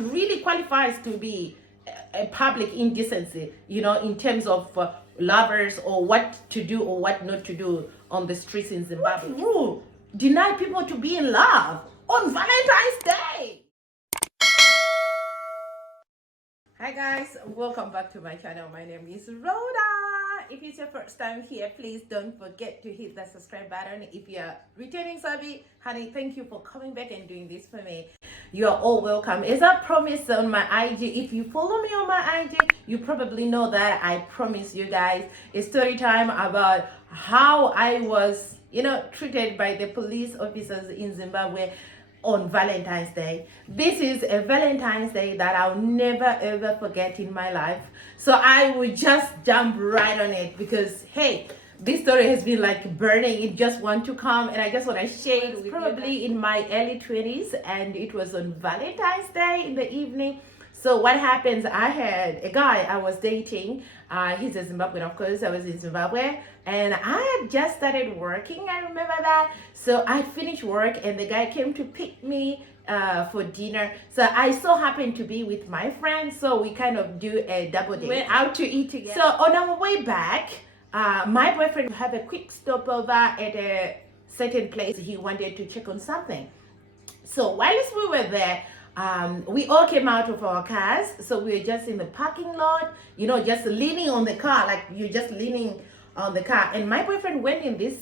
really qualifies to be a public indecency, in terms of lovers, or what to do or what not to do on the streets in Zimbabwe. What rule deny people to be in love on Valentine's Day? Hi guys, welcome back to my channel. My name is Rhoda. If it's your first time here, please don't forget to hit the subscribe button. If you're returning subby, honey, thank you for coming back and doing this for me. You are all welcome. As I promised on my IG, if you follow me on my IG, you probably know that I promise you guys a story time about how I was, treated by the police officers in Zimbabwe on Valentine's Day. This is a Valentine's Day that I'll never ever forget in my life. So I will just jump right on it because hey, this story has been like burning. It just want to come and I just want to share it with you. Probably in my early 20s and it was on Valentine's Day in the evening. So what happens, I had a guy I was dating, he's a Zimbabwean, of course. I was in Zimbabwe and I had just started working, I remember that. So I finished work and the guy came to pick me for dinner. So I so happened to be with my friend, so we kind of do a double date. We're out to eat together. So on our way back, my boyfriend had a quick stopover at a certain place. He wanted to check on something. So whilst we were there, we all came out of our cars, so we were just in the parking lot, just leaning on the car, like you're just leaning on the car. And my boyfriend went in this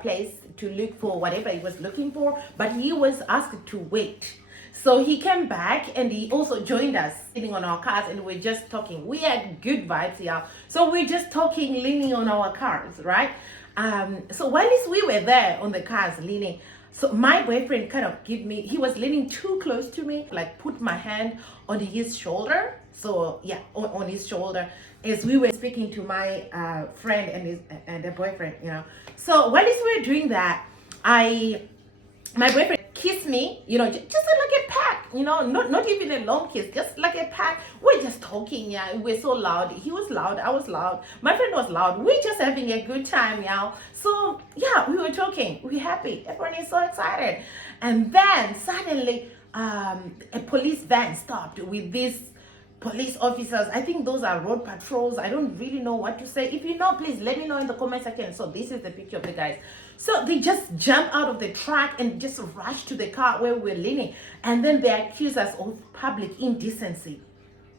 place to look for whatever he was looking for, but he was asked to wait. So he came back and he also joined us sitting on our cars and we're just talking. We had good vibes, yeah. So we're just talking, leaning on our cars, right? So while we were there on the cars leaning, so my boyfriend kind of he was leaning too close to me, like put my hand on his shoulder. So yeah, on his shoulder as we were speaking to my friend and the boyfriend, So while we were doing that, my boyfriend kissed me, just like a pat, not even a long kiss, just like a pat. We're just talking, yeah. We're so loud. He was loud, I was loud, my friend was loud. We're just having a good time, yeah. So yeah, we were talking, we're happy, everyone is so excited. And then suddenly a police van stopped with these police officers. I think those are road patrols. I don't really know what to say. If you know, please let me know in the comment section. So this is the picture of the guys. So they just jump out of the truck and just rush to the car where we're leaning, and then they accuse us of public indecency.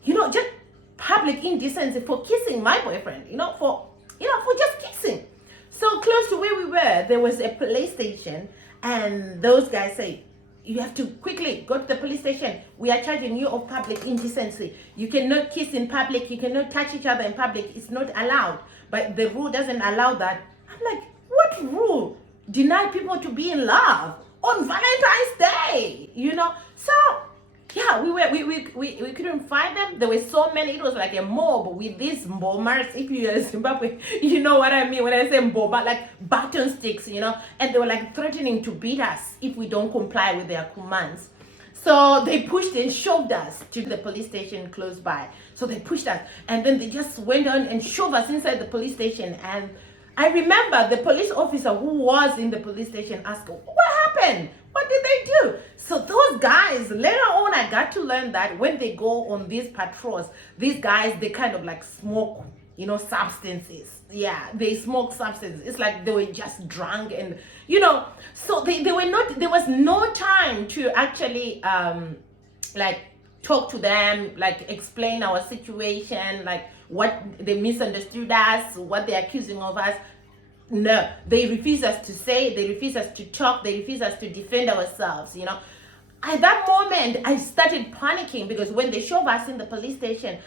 Just public indecency for kissing my boyfriend. For just kissing. So close to where we were, there was a police station, and those guys say, you have to quickly go to the police station. We are charging you of public indecency. You cannot kiss in public. You cannot touch each other in public. It's not allowed. But the rule doesn't allow that. I'm like, what rule deny people to be in love on Valentine's Day? So yeah, we couldn't find them. There were so many. It was like a mob with these bombers. If you're in Zimbabwe, you know what I mean when I say bomber, like button sticks, and they were like threatening to beat us if we don't comply with their commands. So they pushed and shoved us to the police station close by. So they pushed us and then they just went on and shoved us inside the police station. And I remember the police officer who was in the police station asked, what happened? What did they do? So those guys, later on, I got to learn that when they go on these patrols, these guys, they kind of like smoke, substances. Yeah, they smoke substances. It's like they were just drunk and, so they were not, there was no time to actually, like talk to them, like explain our situation, like what they misunderstood us, what they're accusing of us. No, they refuse us to say, they refuse us to talk, they refuse us to defend ourselves, At that moment, I started panicking because when they shove us in the police station,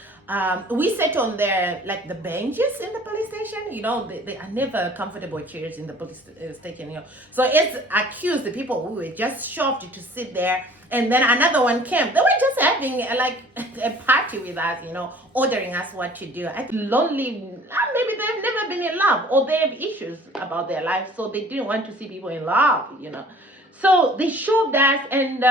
we sat on the benches in the police station, they are never comfortable chairs in the police station, So it's accused the people who were just shoved to sit there. And then another one came. They were just having a party with us, ordering us what to do. I think lonely, maybe they've never been in love or they have issues about their life. So they didn't want to see people in love, So they shoved us and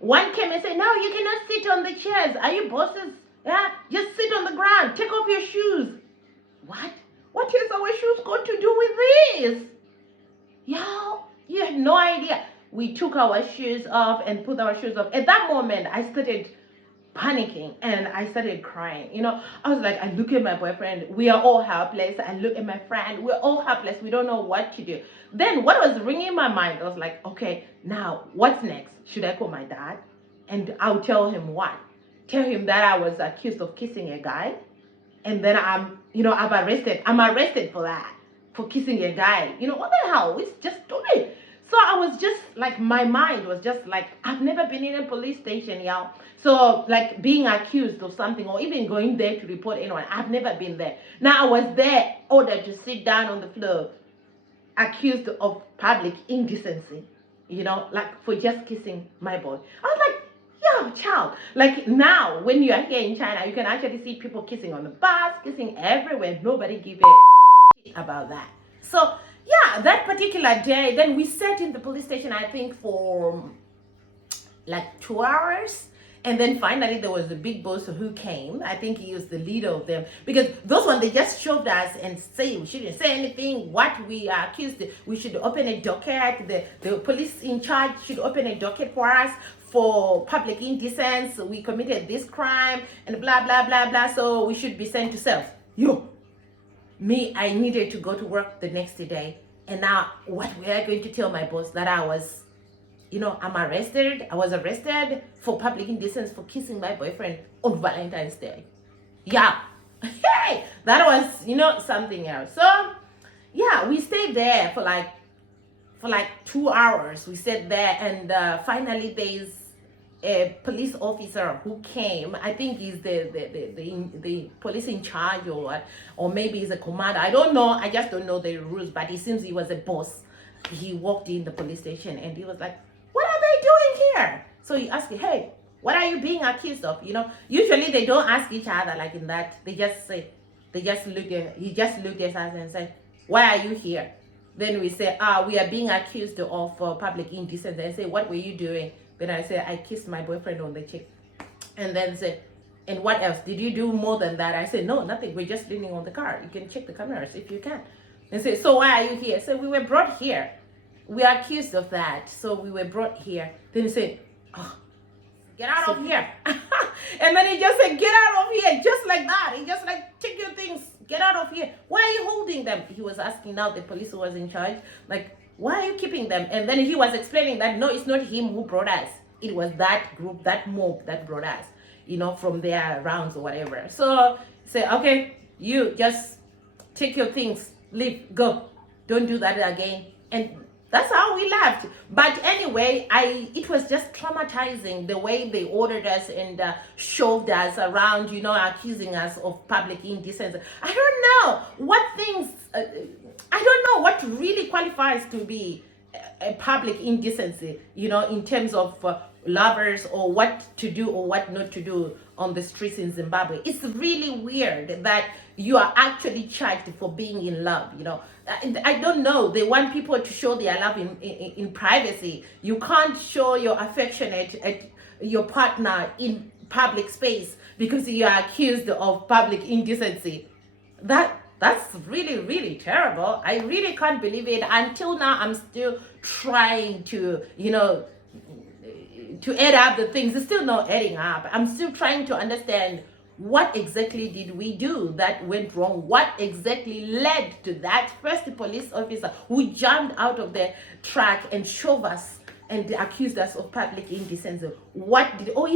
one came and said, no, you cannot sit on the chairs. Are you bosses? Yeah, just sit on the ground. Take off your shoes. What? What is our shoes got to do with this? Yo, you had no idea. We took our shoes off and put our shoes off. At that moment, I started panicking, and I started crying. I was like, I look at my boyfriend, we are all helpless. I look at my friend, we're all helpless. We don't know what to do. Then what was ringing in my mind, I was like, okay, now what's next? Should I call my dad? And I'll tell him what? Tell him that I was accused of kissing a guy, and then I'm arrested for that, for kissing a guy. What the hell? It's just stupid. So I was just like, my mind was just like, I've never been in a police station, y'all. So like being accused of something, or even going there to report anyone, I've never been there. Now I was there, ordered to sit down on the floor, accused of public indecency, like for just kissing my boy. I was like, yeah, child. Like now, when you are here in China, you can actually see people kissing on the bus, kissing everywhere. Nobody give a shit about that. So yeah, that particular day, then we sat in the police station, I think for like 2 hours. And then finally there was the big boss who came. I think he was the leader of them, because those ones, they just shoved us and say we shouldn't say anything, what we are accused. We should open a docket. The police in charge should open a docket for us for public indecency. We committed this crime and blah blah blah blah, so we should be sent to cell. Me, I needed to go to work the next day. And now what we are going to tell my boss? That I was, I'm arrested. I was arrested for public indecency for kissing my boyfriend on Valentine's Day. Yeah. Hey, that was, something else. So yeah, we stayed there for like 2 hours. We sat there, and finally there's a police officer who came. I think he's the police in charge, or maybe he's a commander. I don't know. I just don't know the rules. But it seems he was a boss. He walked in the police station and he was like, "What are they doing here?" So he asked, "Hey, what are you being accused of?" Usually they don't ask each other like in that. He just looked at us and said, "Why are you here?" Then we say, we are being accused of public indecency. And say, "What were you doing?" Then I said, "I kissed my boyfriend on the cheek." And then say, "And what else? Did you do more than that?" I said, "No, nothing. We're just leaning on the car. You can check the cameras if you can." And say, "So why are you here?" So we were brought here. We are accused of that. So we were brought here. Then he said, "Oh, get out of here." And then he just said, "Get out of here," just like that. He just like, "Take your things, get out of here. Why are you holding them?" He was asking now the police who was in charge, like, "Why are you keeping them?" And then he was explaining that no, it's not him who brought us. It was that group, that mob that brought us, from their rounds or whatever. So say, "Okay, you just take your things, leave, go. Don't do that again." And that's how we left. But anyway, it was just traumatizing the way they ordered us and shoved us around, accusing us of public indecency. I don't know what things, I don't know what really qualifies to be a public indecency, in terms of lovers, or what to do or what not to do on the streets in Zimbabwe. It's really weird that you are actually charged for being in love. I don't know. They want people to show their love in privacy. You can't show your affection at your partner in public space because you are accused of public indecency. That's really, really terrible. I really can't believe it. Until now, I'm still trying to, to add up the things. It's still not adding up. I'm still trying to understand, what exactly did we do that went wrong? What exactly led to that first police officer who jumped out of the truck and shoved us and accused us of public indecency? It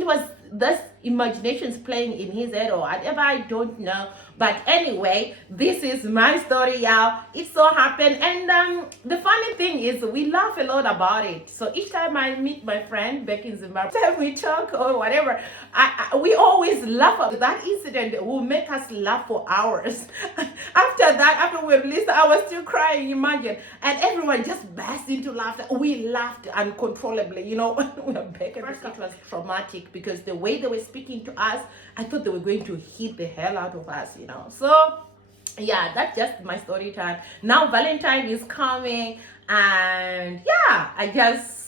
was this imaginations playing in his head or whatever, I don't know. But anyway, this is my story, y'all. It so happened. And the funny thing is, we laugh a lot about it. So each time I meet my friend back in Zimbabwe, time we talk or whatever, we always laugh at that incident. It will make us laugh for hours. After we released, I was still crying, imagine. And everyone just burst into laughter. We laughed uncontrollably, we were back. It was traumatic because the way they were speaking to us, I thought they were going to hit the hell out of us, So yeah, that's just my story time. Now Valentine is coming, and yeah, I just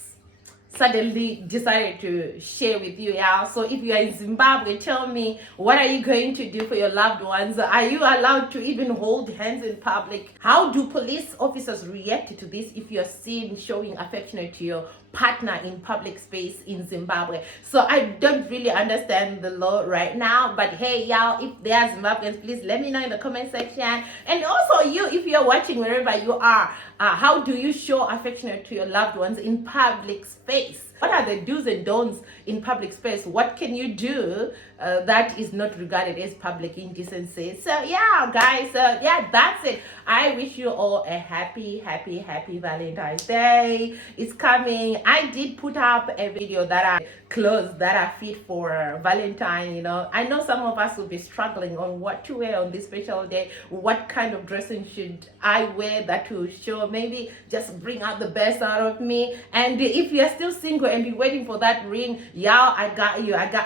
suddenly decided to share with you, y'all. So if you are in Zimbabwe, tell me, what are you going to do for your loved ones? Are you allowed to even hold hands in public? How do police officers react to this if you're seen showing affection to your partner in public space in Zimbabwe. So I don't really understand the law right now, but hey y'all, if there are Zimbabweans, please let me know in the comment section. And also you, if you're watching wherever you are, how do you show affection to your loved ones in public space? What are the do's and don'ts in public space? What can you do that is not regarded as public indecency? So yeah, guys, yeah, that's it. I wish you all a happy Valentine's Day. It's coming. I did put up a video that are clothes that are fit for Valentine. You know, I know some of us will be struggling on what to wear on this special day. What kind of dressing should I wear that will show, maybe just bring out the best out of me? And if you're still single and you're waiting for that ring, y'all, I got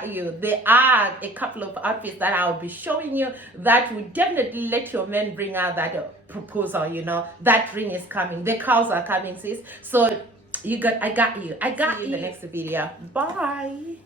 you. There are a couple of outfits that I'll be showing you that will definitely let your men bring out that proposal. You know, that ring is coming, the cows are coming, sis. So I got you in the next video. Bye.